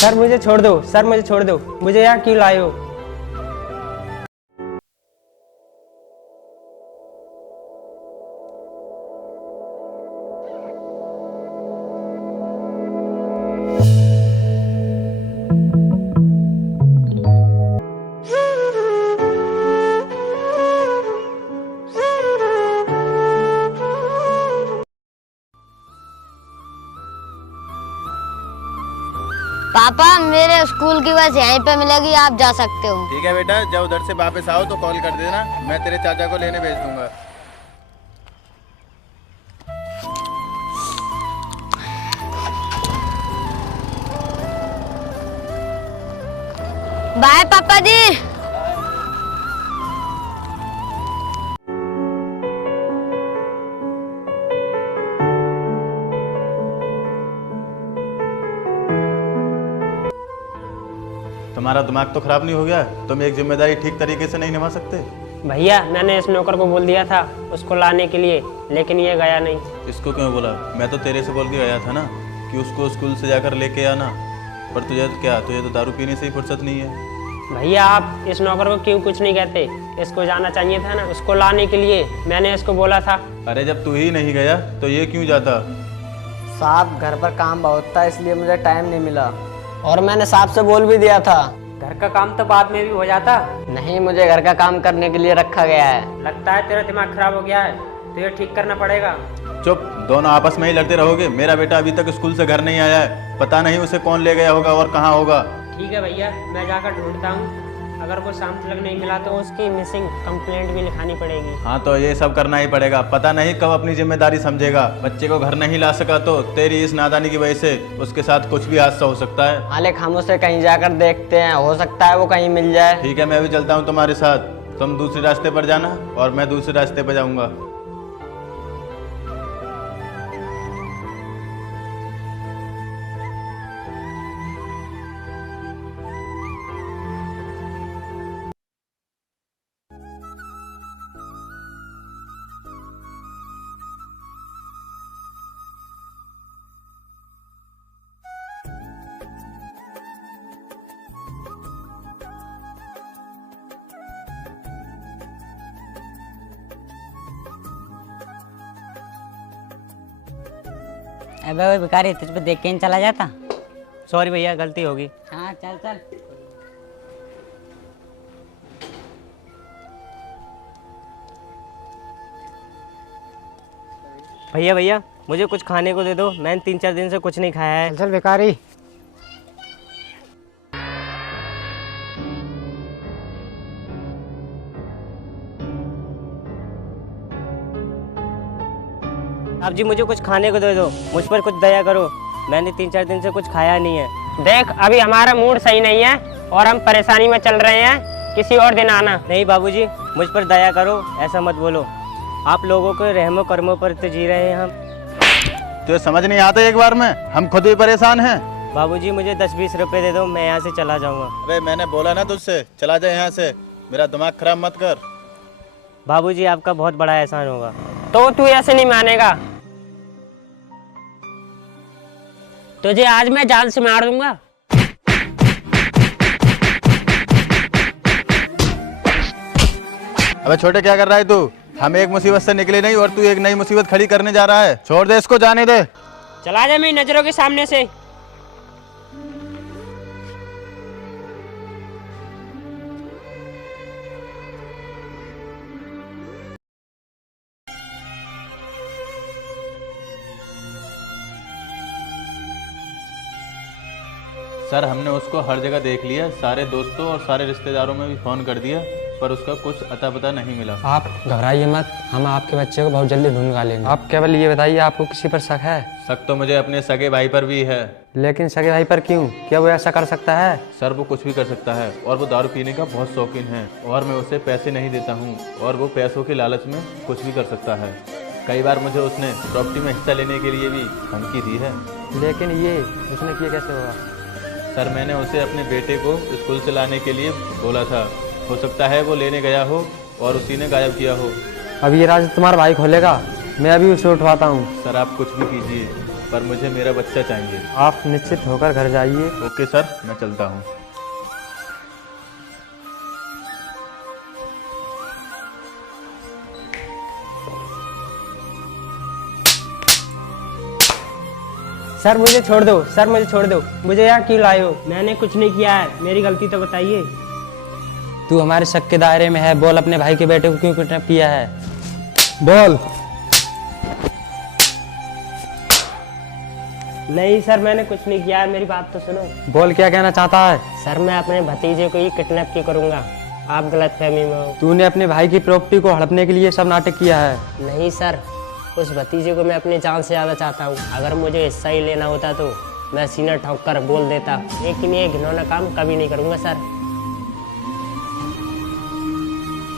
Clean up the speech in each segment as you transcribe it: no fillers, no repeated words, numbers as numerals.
Sir मुझे छोड़ दो, सर मुझे छोड़ दो, मुझे यहाँ क्यों लाए हो? पापा मेरे स्कूल की बस यहीं पे मिलेगी, आप जा सकते हो। ठीक है बेटा, जब उधर से वापस आओ तो कॉल कर देना, मैं तेरे चाचा को लेने भेज दूंगा। बाय पापा जी। तुम्हारा दिमाग तो खराब नहीं हो गया? तुम एक जिम्मेदारी ठीक तरीके से नहीं निभा सकते? भैया मैंने इस नौकर को बोल दिया था उसको लाने के लिए, लेकिन ये गया नहीं। इसको क्यों बोला? मैं तो तेरे से बोल के गया था ना कि उसको स्कूल से जाकर लेके आना, पर तुझे तो दारू पीने से ही फुर्सत नहीं है। भैया आप इस नौकर को क्यों कुछ नहीं कहते? इसको जाना चाहिए था ना उसको लाने के लिए, मैंने इसको बोला था। अरे जब तू ही नहीं गया तो ये क्यों जाता? साहब घर पर काम बहुत था इसलिए मुझे टाइम नहीं मिला, और मैंने साहब से बोल भी दिया था। घर का काम तो बाद में भी हो जाता। नहीं, मुझे घर का काम करने के लिए रखा गया है। लगता है तेरा दिमाग खराब हो गया है, तो ये ठीक करना पड़ेगा। चुप, दोनों आपस में ही लड़ते रहोगे। मेरा बेटा अभी तक स्कूल से घर नहीं आया है, पता नहीं उसे कौन ले गया होगा और कहाँ होगा। ठीक है भैया, मैं जाकर ढूंढता हूँ, अगर कोई शाम तक नहीं मिला तो उसकी मिसिंग कंप्लेंट भी लिखानी पड़ेगी। हाँ तो ये सब करना ही पड़ेगा, पता नहीं कब अपनी जिम्मेदारी समझेगा। बच्चे को घर नहीं ला सका तो तेरी इस नादानी की वजह से उसके साथ कुछ भी हादसा हो सकता है। मालिक हम उसे कहीं जाकर देखते हैं, हो सकता है वो कहीं मिल जाए। ठीक है, मैं भी चलता हूँ तुम्हारे साथ, तुम दूसरे रास्ते पर जाना और मैं दूसरे रास्ते पर जाऊँगा। अबे वो भिखारी तुझ पे देख के ही चला जाता। सॉरी भैया, गलती होगी। हाँ चल चल। भैया भैया मुझे कुछ खाने को दे दो, मैंने 3-4 दिन से कुछ नहीं खाया है। चल भिखारी। आप जी मुझे कुछ खाने को दे दो, मुझ पर कुछ दया करो, मैंने 3-4 दिन से कुछ खाया नहीं है। देख अभी हमारा मूड सही नहीं है और हम परेशानी में चल रहे हैं, किसी और दिन आना। नहीं बाबूजी, मुझ पर दया करो, ऐसा मत बोलो। आप लोगों के रहमो कर्मों पर तो जी रहे हैं हम। तो समझ नहीं आता एक बार में, हम खुद भी परेशान हैं। बाबूजी मुझे 10-20 रुपए दे दो, मैं यहाँ से चला जाऊँगा। अबे मैंने बोला ना तुझसे, चला जा यहाँ से, मेरा दिमाग खराब मत कर। बाबूजी आपका बहुत बड़ा एहसान होगा। तो तू ऐसे नहीं मानेगा, तुझे आज मैं जान से मार दूंगा। अबे छोटे क्या कर रहा है तू? हम एक मुसीबत से निकले नहीं और तू एक नई मुसीबत खड़ी करने जा रहा है। छोड़ दे इसको, जाने दे। चला जा मेरी नजरों के सामने से। सर हमने उसको हर जगह देख लिया, सारे दोस्तों और सारे रिश्तेदारों में भी फोन कर दिया, पर उसका कुछ अता पता नहीं मिला। आप घबराइए मत, हम आपके बच्चे को बहुत जल्दी ढूंढ निकालेंगे। आप केवल ये बताइए आपको किसी पर शक है? शक तो मुझे अपने सगे भाई पर भी है। लेकिन सगे भाई पर क्यों? क्या वो ऐसा कर सकता है? सर वो कुछ भी कर सकता है और वो दारू पीने का बहुत शौकीन है और मैं उसे पैसे नहीं देता हूँ और वो पैसों के लालच में कुछ भी कर सकता है। कई बार मुझे उसने प्रॉपर्टी में हिस्सा लेने के लिए भी धमकी दी है। लेकिन ये उसने किया कैसे होगा? सर मैंने उसे अपने बेटे को स्कूल से लाने के लिए बोला था, हो सकता है वो लेने गया हो और उसी ने गायब किया हो। अब ये राज तुम्हारा भाई खोलेगा, मैं अभी उसे उठवाता हूँ। सर आप कुछ भी कीजिए, पर मुझे मेरा बच्चा चाहिए। आप निश्चित होकर घर जाइए। ओके सर, मैं चलता हूँ। सर मुझे छोड़ दो, सर मुझे छोड़ दो। मुझे यहाँ क्यों लाए हो? मैंने कुछ नहीं किया है, मेरी गलती तो बताइए। तू हमारे शक के दायरे में है। बोल, अपने भाई के बेटे को क्यों किडनैप किया है? बोल। नहीं सर, मैंने कुछ नहीं किया है, मेरी बात तो सुनो। बोल, क्या कहना चाहता है? सर मैं अपने भतीजे को ही किडनैप क्यों करूँगा? आप गलत फहमी में हो। तूने अपने भाई की प्रॉपर्टी को हड़पने के लिए सब नाटक किया है। नहीं सर, उस भतीजे को मैं अपनी जान से ज़्यादा चाहता हूँ। अगर मुझे हिस्सा ही लेना होता तो मैं सीना ठोक कर बोल देता, लेकिन ये घिनौना काम कभी नहीं करूँगा सर।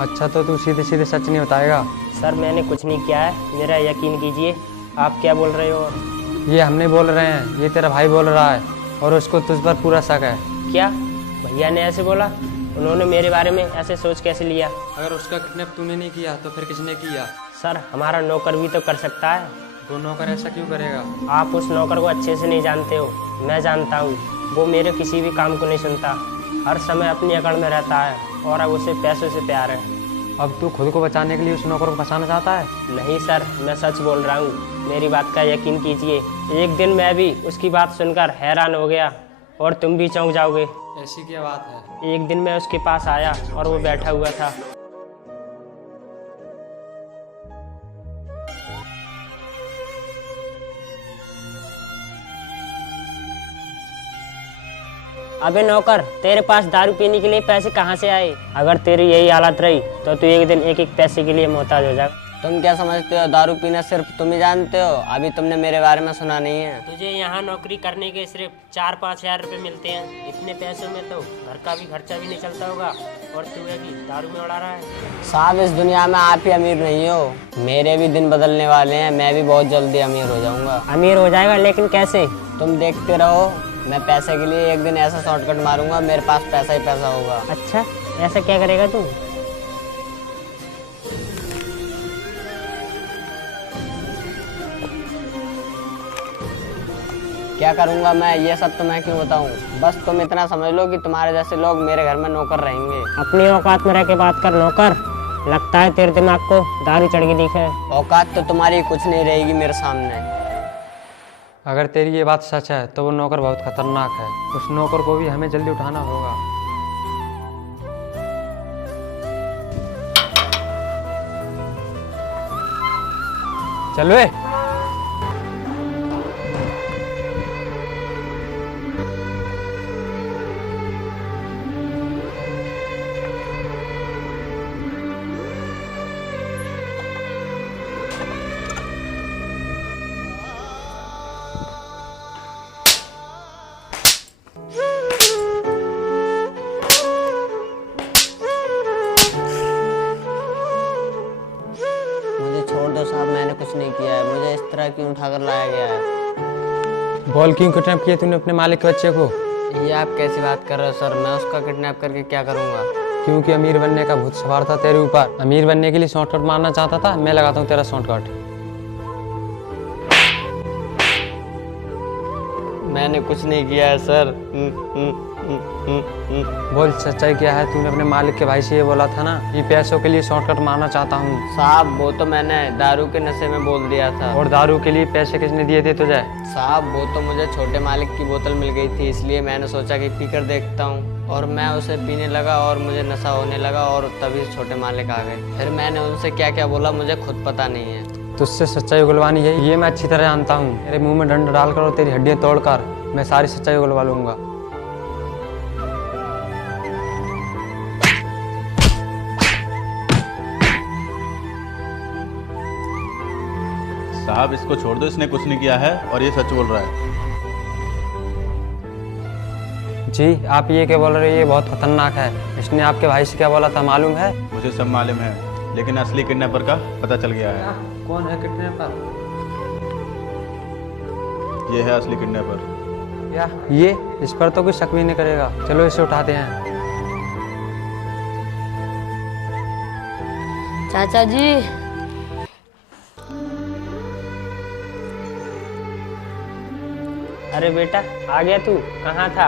अच्छा, तो तू सीधे सीधे सच नहीं बताएगा? सर मैंने कुछ नहीं किया है, मेरा यकीन कीजिए। आप क्या बोल रहे हो? ये हम नहीं बोल रहे हैं, ये तेरा भाई बोल रहा है और उसको तुझ पर पूरा शक है। क्या भैया ने ऐसे बोला? उन्होंने मेरे बारे में ऐसे सोच कैसे लिया? अगर उसका किडनैप तूने नहीं किया तो फिर किसने किया? सर हमारा नौकर भी तो कर सकता है। वो नौकर ऐसा क्यों करेगा? आप उस नौकर को अच्छे से नहीं जानते हो, मैं जानता हूँ। वो मेरे किसी भी काम को नहीं सुनता, हर समय अपनी अकड़ में रहता है और अब उसे पैसों से प्यार है। अब तू खुद को बचाने के लिए उस नौकर को फंसाना चाहता है? नहीं सर, मैं सच बोल रहा हूँ, मेरी बात का यकीन कीजिए। एक दिन मैं भी उसकी बात सुनकर हैरान हो गया और तुम भी चौंक जाओगे। ऐसी क्या बात है? एक दिन मैं उसके पास आया और वो बैठा हुआ था। अबे नौकर, तेरे पास दारू पीने के लिए पैसे कहाँ से आए? अगर तेरी यही हालत रही तो तू एक दिन एक एक पैसे के लिए मोहताज हो जाएगा। तुम क्या समझते हो दारू पीना सिर्फ तुम ही जानते हो? अभी तुमने मेरे बारे में सुना नहीं है। तुझे यहाँ नौकरी करने के सिर्फ 4-5 हज़ार रुपये मिलते हैं। इतने पैसों में तो घर का भी खर्चा भी नहीं चलता होगा और तू अभी दारू में उड़ा रहा है। साहब, इस दुनिया में आप ही अमीर नहीं हो, मेरे भी दिन बदलने वाले हैं। मैं भी बहुत जल्दी अमीर हो जाऊंगा। अमीर हो जाएगा, लेकिन कैसे? तुम देखते रहो, मैं पैसे के लिए एक दिन ऐसा शॉर्टकट मारूंगा, मेरे पास पैसा ही पैसा होगा। अच्छा, ऐसा क्या करेगा तू? क्या करूंगा मैं, ये सब तो मैं क्यों बताऊं। बस तुम इतना समझ लो कि तुम्हारे जैसे लोग मेरे घर में नौकर रहेंगे। अपनी औकात में रह के बात कर नौकर। लगता है तेरे दिमाग को दारू चढ़ के दिखे। औकात तो तुम्हारी कुछ नहीं रहेगी मेरे सामने। अगर तेरी ये बात सच है तो वो नौकर बहुत खतरनाक है। उस नौकर को भी हमें जल्दी उठाना होगा। चल वे। साहब, मैंने कुछ नहीं किया है, मुझे इस तरह क्यों उठाकर लाया गया है? बोल, क्यों किडनैप किया तूने अपने मालिक के बच्चे को? ये आप कैसी बात कर रहे हो सर? मैं उसका किडनैप करके क्या करूंगा? क्योंकि अमीर बनने का भूत सवार था तेरे ऊपर। अमीर बनने के लिए शॉर्टकट मारना चाहता था। मैं लगाता हूँ तेरा शॉर्टकट। मैंने कुछ नहीं किया है सर। बोल, सच्चाई क्या है? तूने अपने मालिक के भाई से ये बोला था ना कि पैसों के लिए शॉर्टकट मारना चाहता हूँ। साहब, वो तो मैंने दारू के नशे में बोल दिया था। और दारू के लिए पैसे किसने दिए थे तुझे? साहब, वो तो मुझे छोटे मालिक की बोतल मिल गई थी, इसलिए मैंने सोचा कि पीकर देखता हूँ और मैं उसे पीने लगा और मुझे नशा होने लगा और तभी छोटे मालिक आ गए। फिर मैंने उनसे क्या क्या बोला मुझे खुद पता नहीं है। तुझसे सच्चाई उगलवानी है ये मैं अच्छी तरह जानता हूँ। मेरे मुंह में डंडा डालकर और तेरी हड्डियाँ तोड़कर मैं सारी सच्चाई उगलवा लूंगा। साहब, इसको छोड़ दो, इसने कुछ नहीं किया है और ये सच बोल रहा है। जी, आप ये क्या बोल रहे हैं? ये बहुत खतरनाक है। इसने आपके भाई से क्या बोला था मालूम है? मुझे सब मालूम है, लेकिन असली किडनैपर का पता चल गया है। कौन है किडनैपर? ये है असली किडनैपर। क्या ये? इस पर तो कोई शक भी नहीं करेगा। चलो इसे उठाते हैं। चाचा जी, अरे बेटा, आ गया तू? कहाँ था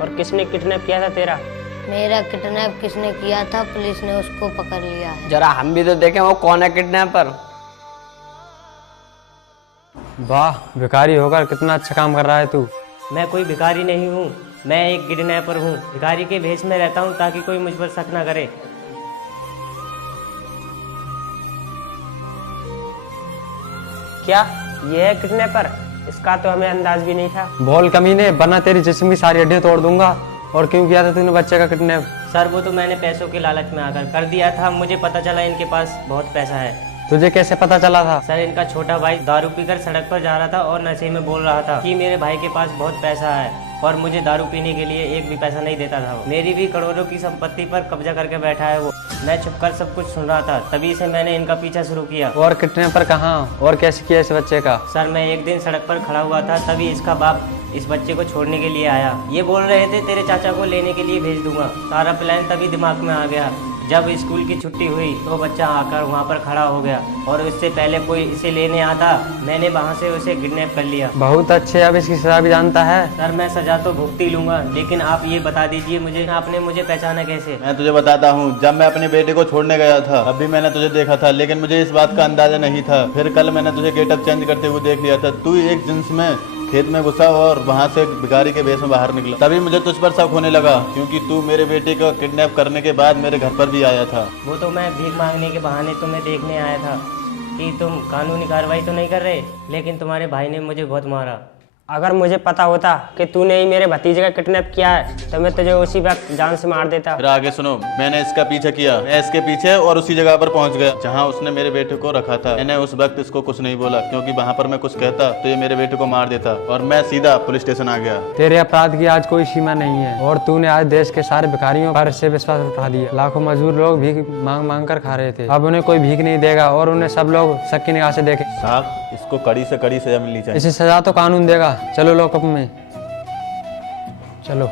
और किसने किडनैप किया था तेरा? मेरा किडनैप किसने किया था, पुलिस ने उसको पकड़ लिया है। जरा हम भी तो देखें वो कौन है किडनैपर। वाह, भिखारी होकर कितना अच्छा काम कर रहा है तू। मैं कोई भिखारी नहीं हूँ, मैं एक किडनैपर हूँ। भिखारी के भेष में रहता हूँ ताकि कोई मुझ पर शक ना करे। क्या ये है किडनैपर? इसका तो हमें अंदाज भी नहीं था। बोल कमीने, वरना तेरी जिस्म की सारी हड्डियां तोड़ दूंगा। और क्यों किया था तूने बच्चे का किडनैप? सर वो तो मैंने पैसों के लालच में आकर कर दिया था। मुझे पता चला इनके पास बहुत पैसा है। तुझे कैसे पता चला था? सर इनका छोटा भाई दारू पीकर सड़क पर जा रहा था और नशे में बोल रहा था कि मेरे भाई के पास बहुत पैसा है और मुझे दारू पीने के लिए एक भी पैसा नहीं देता था वो। मेरी भी करोड़ों की संपत्ति पर कब्जा करके बैठा है वो। मैं छुपकर सब कुछ सुन रहा था, तभी से मैंने इनका पीछा शुरू किया। और किडनैपर कहाँ और कैसे किया इस बच्चे का? सर मैं एक दिन सड़क पर खड़ा हुआ था, तभी इसका बाप इस बच्चे को छोड़ने के लिए आया। ये बोल रहे थे तेरे चाचा को लेने के लिए भेज दूंगा। सारा प्लान तभी दिमाग में आ गया। जब स्कूल की छुट्टी हुई तो बच्चा आकर वहाँ पर खड़ा हो गया और उससे पहले कोई इसे लेने आता, मैंने वहाँ से उसे किडनैप कर लिया। बहुत अच्छे, अब इसकी सजा भी जानता है। सर मैं सजा तो भुगत ही लूंगा, लेकिन आप ये बता दीजिए मुझे, आपने मुझे पहचाना कैसे? मैं तुझे बताता हूँ, जब मैं अपने बेटे को छोड़ने गया था तब भी मैंने तुझे देखा था, लेकिन मुझे इस बात का अंदाजा नहीं था। फिर कल मैंने तुझे गेटअप चेंज करते हुए देख लिया था। तू एक जींस में खेत में घुसा और वहाँ से भिखारी के भेष में बाहर निकला। तभी मुझे तुझ पर शक होने लगा, क्योंकि तू मेरे बेटे को किडनैप करने के बाद मेरे घर पर भी आया था। वो तो मैं भीख मांगने के बहाने तुम्हें देखने आया था कि तुम कानूनी कार्रवाई तो नहीं कर रहे, लेकिन तुम्हारे भाई ने मुझे बहुत मारा। अगर मुझे पता होता कि तूने ही मेरे भतीजे का किडनैप किया है तो मैं तुझे उसी वक्त जान से मार देता। फिर आगे सुनो, मैंने इसका पीछे किया। मैं इसके पीछे और उसी जगह पर पहुंच गया जहां उसने मेरे बेटे को रखा था। मैंने उस वक्त इसको कुछ नहीं बोला, क्योंकि वहां पर मैं कुछ कहता तो ये मेरे बेटे को मार देता, और मैं सीधा पुलिस स्टेशन आ गया। तेरे अपराध की आज कोई सीमा नहीं है और तूने आज देश के सारे भिखारियों पर से विश्वास उठा दिया। लाखों मजदूर लोग भीख मांग मांग कर खा रहे थे, अब उन्हें कोई भीख नहीं देगा और उन्हें सब लोग शक की निगाह से देखे। साहब इसको कड़ी से कड़ी सजा मिलनी चाहिए। इसे सजा तो कानून देगा। चलो लॉकअप में चलो।